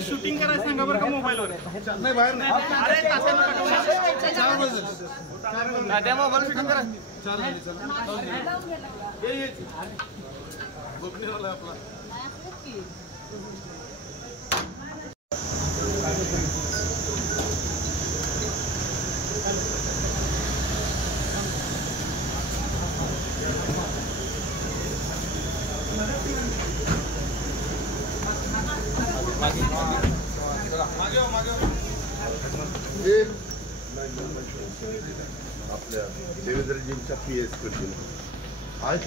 Shooting करायचं सांगा बरं का मोबाईलवर नाही बाहेर नाही त्या मोबाईल शूटिंग करा आपला आपल्या देवेंद्रजींच्या PS करतील आहे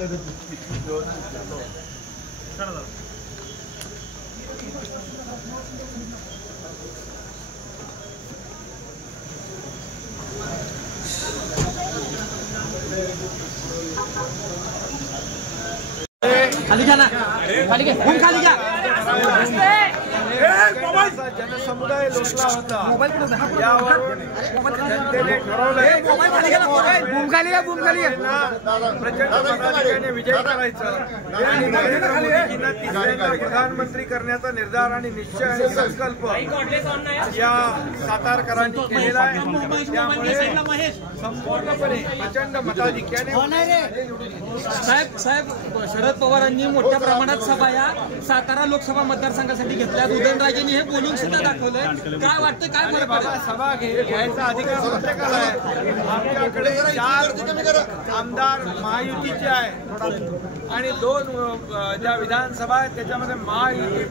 खाली घ्या ना खाली घ्या खाली घ्या जनसमुदाय लोटला होता यावरून जनतेने ठरवलंय प्रचंड मताधिक्याने विजय करायचा आणि मोदींना तिसऱ्यांदा प्रधानमंत्री करण्याचा निर्धार आणि निश्चय आणि संकल्प या सातारकरांनी केलेला आहे। त्यामुळे संपूर्णपणे प्रचंड मताधिक्याने साहेब शरद पवारांनी मोठ्या प्रमाणात सभा या सातारा लोकसभा मतदारसंघासाठी घेतल्या। उदयनराजेंनी हे बोलून सुद्धा दाखवलंय। काय वाटतं काय फरक बाबा सभा घ्यायचा अधिकार प्रत्येकाला आहे। आमच्याकडे 4 आमदार महायुतीचे आहे आणि 2 ज्या विधानसभा आहेत त्याच्यामध्ये महायुती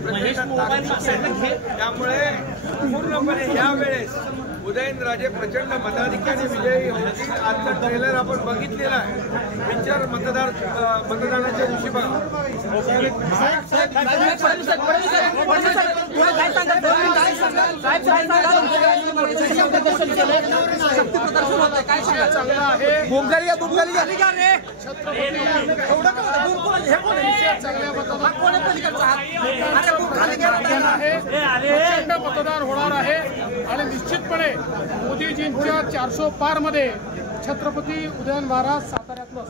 त्यामुळे पूर्णपणे यावेळेस उदयनराजे प्रचंड मताधिक्याने विजयी होतील। आजचा ट्रेलर आपण बघितलेला आहे। पिक्चर मतदानाच्या दिवशी बघा। मतदान होणार आहे आणि निश्चितपणे मोदीजींच्या 400 पार मध्ये छत्रपती उदयन महाराज साताऱ्यातलं